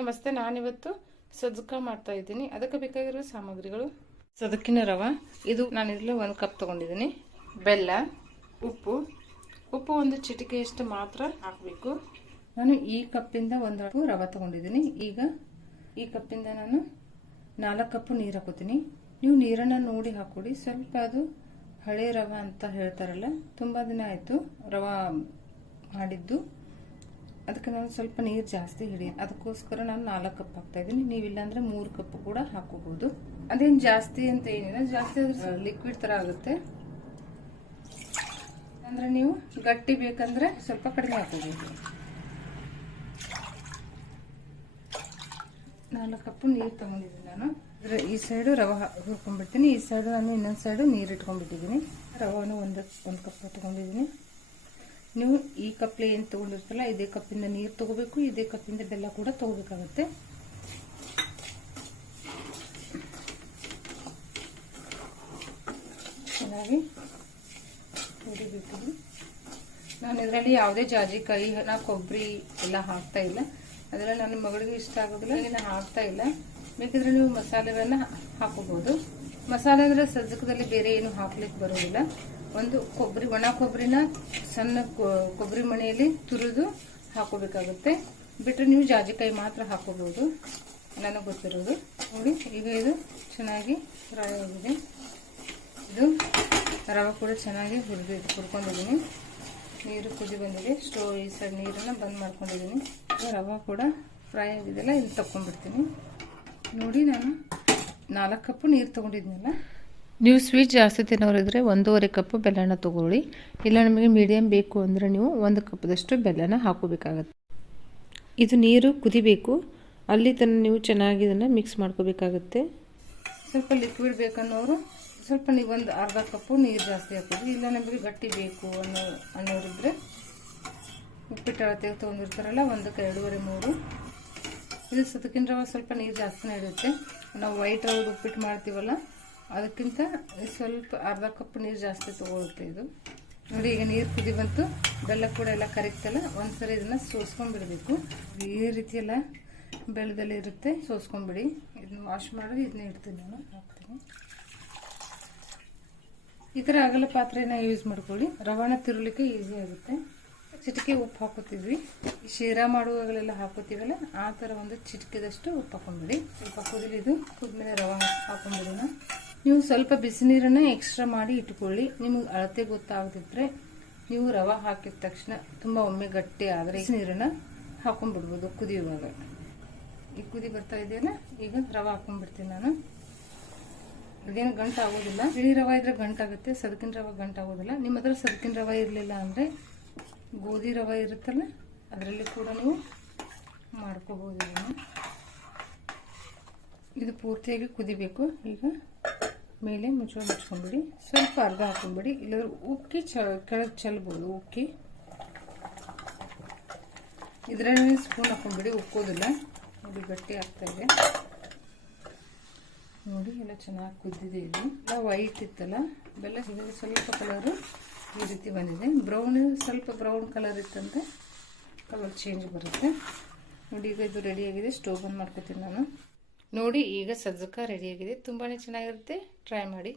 ನಮಸ್ತೆ, ನಾನಿವತ್ತು ಸಜ್ಜಕ ಮಾಡ್ತಾ ಇದ್ದೀನಿ. ಅದಕ್ಕೆ ಬೇಕಾಗಿರೋ ಸಾಮಗ್ರಿಗಳು: ಸದಕಿನ ರವೆ, ಇದು ನಾನಿರಲಿ 1 ಕಪ್ ತೊಗೊಂಡಿದ್ದೀನಿ. ಬೆಲ್ಲ, ಉಪ್ಪು ಒಂದು ಚಿಟಿಕೆಯಷ್ಟು ಮಾತ್ರ ಹಾಕಬೇಕು. ನಾನು ಈ ಕಪ್ಪಿಂದ 1 ಕಪ್ ರವೆ ತೊಗೊಂಡಿದ್ದೀನಿ. ಈಗ ಈ ಕಪ್ಪಿಂದ ನಾನು 4 ಕಪ್ ನೀರು ಹಾಕೋತೀನಿ. ನೀವು ನೀರನ್ನು ನೋಡಿ ಹಾಕೊಡಿ. ಸ್ವಲ್ಪ ಅದು ಹಳೆ ರವೆ ಅಂತ ಹೇಳ್ತಾರಲ್ಲ, ತುಂಬ ದಿನ ಆಯಿತು ರವೆ ಮಾಡಿದ್ದು, ಅದಕ್ಕೆ ನಾನು ಸ್ವಲ್ಪ ನೀರು ಜಾಸ್ತಿ ಅದಕ್ಕೋಸ್ಕರ ನಾನು 4 ಕಪ್ ಹಾಕ್ತಾ ಇದ್ದೀನಿ. ನೀವಿಲ್ಲ ಅಂದ್ರೆ 3 ಕಪ್ ಕೂಡ ಹಾಕೋಬಹುದು. ಅದೇನು ಜಾಸ್ತಿ ಅಂತ ಏನಿಲ್ಲ, ಜಾಸ್ತಿ ಆದ್ರೆ ಲಿಕ್ವಿಡ್ ತರ ಆಗುತ್ತೆ. ಅಂದ್ರೆ ನೀವು ಗಟ್ಟಿ ಬೇಕಂದ್ರೆ ಸ್ವಲ್ಪ ಕಡಿಮೆ ಹಾಕೋಬಹುದು. 4 ಕಪ್ ನೀರು ತಗೊಂಡಿದ್ದೀನಿ ನಾನು. ಈ ಸೈಡು ರವೆ ಹುರ್ಕೊಂಡ್ಬಿಡ್ತೀನಿ, ಈ ಸೈಡು ನಾನು ಇನ್ನೊಂದು ಸೈಡು ನೀರು ಇಟ್ಕೊಂಡ್ಬಿಟ್ಟಿದ್ದೀನಿ. ರವೆನೂ ಒಂದು ಕಪ್ ತಗೊಂಡಿದ್ದೀನಿ. ನೀವು ಈ ಕಪ್ಲೆ ಏನು ತಗೊಂಡಿರ್ತಲ್ಲ, ಇದೇ ಕಪ್ಪಿಂದ ನೀರು ತಗೋಬೇಕು, ಇದೇ ಕಪ್ಪಿಂದ ಬೆಲ್ಲ ಕೂಡ ತಗೋಬೇಕಾಗುತ್ತೆ. ಚೆನ್ನಾಗಿ ಹುರಿಬೇಕು. ನಾನು ಇದರಲ್ಲಿ ಯಾವುದೇ ಜಾಜಿಕಾಯಿ, ಕೊಬ್ಬರಿ ಎಲ್ಲ ಹಾಕ್ತಾ ಇಲ್ಲ. ಅದರಲ್ಲಿ ನನ್ನ ಮಗಳಿಗೆ ಇಷ್ಟ ಆಗೋದಿಲ್ಲ, ನಾನು ಹಾಕ್ತಾ ಇಲ್ಲ. ಬೇಕಿದ್ರೆ ನೀವು ಮಸಾಲೆಗಳನ್ನ ಹಾಕೋಬಹುದು. ಮಸಾಲೆ ಅಂದ್ರೆ ಸಜ್ಜಕದಲ್ಲಿ ಬೇರೆ ಏನು ಹಾಕ್ಲಿಕ್ಕೆ ಬರೋದಿಲ್ಲ. ಒಂದು ಕೊಬ್ಬರಿ, ಒಣ ಕೊಬ್ಬರಿನ ಸಣ್ಣ ಕೊಬ್ಬರಿ ಮಣೆಯಲ್ಲಿ ತುರಿದು ಹಾಕೋಬೇಕಾಗುತ್ತೆ. ಬಿಟ್ಟರೆ ನೀವು ಜಾಜಿಕಾಯಿ ಮಾತ್ರ ಹಾಕೋಬಹುದು, ನನಗೆ ಗೊತ್ತಿರೋದು. ನೋಡಿ, ಈಗ ಇದು ಚೆನ್ನಾಗಿ ಫ್ರೈ ಆಗಿದೆ. ಇದು ರವೆ ಕೂಡ ಚೆನ್ನಾಗಿ ಹುರ್ಕೊಂಡಿದ್ದೀನಿ. ನೀರು ಕುದಿ ಬಂದಿದೆ. ಸ್ಟೋವ್ ಈ ಸೈಡ್ ನೀರನ್ನು ಬಂದ್ ಮಾಡ್ಕೊಂಡಿದ್ದೀನಿ. ರವೆ ಕೂಡ ಫ್ರೈ ಆಗಿದೆಲ್ಲ, ಇಲ್ಲಿ ತಕೊಂಡ್ಬಿಡ್ತೀನಿ. ನೋಡಿ, ನಾನು 4 ಕಪ್ ನೀರು ತಗೊಂಡಿದ್ನಲ್ಲ. ನೀವು ಸ್ವೀಟ್ ಜಾಸ್ತಿ ತಿನ್ನೋರಿದ್ರೆ 1.5 ಕಪ್ ಬೆಲ್ಲನ ತಗೊಳ್ಳಿ. ಇಲ್ಲ ನಿಮಗೆ ಮೀಡಿಯಮ್ ಬೇಕು ಅಂದರೆ ನೀವು 1 ಕಪ್ದಷ್ಟು ಬೆಲ್ಲನ ಹಾಕೋಬೇಕಾಗತ್ತೆ. ಇದು ನೀರು ಕುದಿಬೇಕು, ಅಲ್ಲಿ ತನಕ ನೀವು ಚೆನ್ನಾಗಿ ಇದನ್ನು ಮಿಕ್ಸ್ ಮಾಡ್ಕೋಬೇಕಾಗತ್ತೆ. ಸ್ವಲ್ಪ ಲಿಕ್ವಿಡ್ ಬೇಕನ್ನೋರು ಸ್ವಲ್ಪ ನೀವು ಒಂದು ಅರ್ಧ ಕಪ್ಪು ನೀರು ಜಾಸ್ತಿ ಹಾಕೋದು. ಇಲ್ಲ ನಮಗೆ ಗಟ್ಟಿ ಬೇಕು ಅನ್ನೋರಿದ್ರೆ ಉಪ್ಪಿಟ್ಟು ಅಳತೆಗೆ ತೊಗೊಂಡಿರ್ತಾರಲ್ಲ, 1ಕ್ಕೆ 2.5 3. ಇದು ಸದಕಿನ ರವೆ ಸ್ವಲ್ಪ ನೀರು ಜಾಸ್ತಿನೇ ಇರುತ್ತೆ. ನಾವು ವೈಟ್ ರವೆ ಉಪ್ಪಿಟ್ಟು ಮಾಡ್ತೀವಲ್ಲ, ಅದಕ್ಕಿಂತ ಸ್ವಲ್ಪ ಅರ್ಧ ಕಪ್ ನೀರು ಜಾಸ್ತಿ ತಗೊಳುತ್ತೆ ಇದು. ನೋಡಿ, ಈಗ ನೀರು ಕುದಿ ಬಂತು, ಬೆಲ್ಲ ಕೂಡ ಎಲ್ಲ ಕರಿತಲ್ಲ. ಒಂದ್ಸರಿ ಇದನ್ನ ಸೋಸ್ಕೊಂಡ್ಬಿಡ್ಬೇಕು. ಈ ರೀತಿ ಎಲ್ಲ ಬೆಲ್ಲದಲ್ಲಿ ಇರುತ್ತೆ, ಸೋಸ್ಕೊಂಡ್ಬಿಡಿ. ಇದನ್ನ ವಾಶ್ ಮಾಡಿ ಇದನ್ನ ಇಡ್ತೀನಿ, ನಾನು ಹಾಕ್ತೀನಿ. ಈ ಥರ ಅಗಲ ಪಾತ್ರೆನ ಯೂಸ್ ಮಾಡ್ಕೊಳ್ಳಿ. ರವಾನ ತಿರುಲಿಕ್ಕೆ ಈಸಿ ಆಗುತ್ತೆ. ಚಿಟಿಕೆ ಉಪ್ಪು ಹಾಕೋತಿದ್ವಿ, ಶೀರಾ ಮಾಡುವಾಗಲೆಲ್ಲ ಹಾಕೋತೀವಲ್ಲ, ಆ ಥರ ಒಂದು ಚಿಟಿಕೆದಷ್ಟು ಉಪ್ಪು ಹಾಕೊಂಡ್ಬಿಡಿ. ಸ್ವಲ್ಪ ಕುದಿಲಿ, ಇದು ಕುದ್ಮೇಲೆ ರವೆ ಹಾಕೊಂಡ್ಬಿಡೋಣ. ನೀವು ಸ್ವಲ್ಪ ಬಿಸಿ ನೀರನ್ನ ಎಕ್ಸ್ಟ್ರಾ ಮಾಡಿ ಇಟ್ಕೊಳ್ಳಿ. ನಿಮಗೆ ಅಳತೆ ಗೊತ್ತಾಗದಿದ್ರೆ ನೀವು ರವೆ ಹಾಕಿದ ತಕ್ಷಣ ತುಂಬ ಒಮ್ಮೆ ಗಟ್ಟಿ ಆದರೆ ನೀರನ್ನ ಹಾಕೊಂಡ್ಬಿಡ್ಬೋದು ಕುದಿಯುವಾಗ. ಈಗ ಕುದಿ ಬರ್ತಾ ಇದೆಯಲ್ಲ, ಈಗ ರವೆ ಹಾಕೊಂಡ್ಬಿಡ್ತೀನಿ ನಾನು. ಅದೇನು ಗಂಟು ಆಗೋದಿಲ್ಲ. ಬಿಳಿ ರವೆ ಇದ್ರೆ ಗಂಟಾಗುತ್ತೆ, ಸದಕಿನ ರವೆ ಗಂಟಾಗೋದಿಲ್ಲ. ನಿಮ್ಮ ಹತ್ರ ಸದಕಿನ ರವೆ ಇರಲಿಲ್ಲ ಅಂದರೆ ಗೋಧಿ ರವೆ ಇರುತ್ತಲ್ಲ, ಅದರಲ್ಲಿ ಕೂಡ ನೀವು ಮಾಡ್ಕೋಬಹುದು. ಇದು ಪೂರ್ತಿಯಾಗಿ ಕುದಿಬೇಕು. ಈಗ ಮೇಲೆ ಮುಚ್ಕೊಂಡ್ಬಿಡಿ. ಸ್ವಲ್ಪ ಅರ್ಧ ಹಾಕೊಂಡ್ಬಿಡಿ, ಇಲ್ಲಾಂದ್ರೆ ಉಕ್ಕಿ ಕೆಳಗೆ ಚೆಲ್ಬೋದು. ಉಕ್ಕಿ ಇದರಲ್ಲಿ ಸ್ಪೂನ್ ಹಾಕೊಂಡ್ಬಿಡಿ, ಉಕ್ಕೋದಿಲ್ಲ. ನೋಡಿ, ಗಟ್ಟಿ ಆಗ್ತಾ ಇದೆ. ನೋಡಿ, ಎಲ್ಲ ಚೆನ್ನಾಗಿ ಕುದ್ದಿದೆ. ಇದು ಎಲ್ಲ ವೈಟ್ ಇತ್ತಲ್ಲ ಬೆಲ್ಲ, ಹೀಗಾಗಿ ಸ್ವಲ್ಪ ಕಲರು ಈ ರೀತಿ ಬಂದಿದೆ. ಸ್ವಲ್ಪ ಬ್ರೌನ್ ಕಲರ್ ಇತ್ತಂದ್ರೆ ಕಲರ್ ಚೇಂಜ್ ಬರುತ್ತೆ. ನೋಡಿ, ಈಗ ಇದು ರೆಡಿಯಾಗಿದೆ. ಸ್ಟೋವ್ ಬಂದ್ ಮಾಡ್ಕೊತೀನಿ ನಾನು. ನೋಡಿ, ಈಗ ಸಜ್ಜಕ ರೆಡಿಯಾಗಿದೆ. ತುಂಬಾ ಚೆನ್ನಾಗಿರುತ್ತೆ, ಟ್ರೈ ಮಾಡಿ.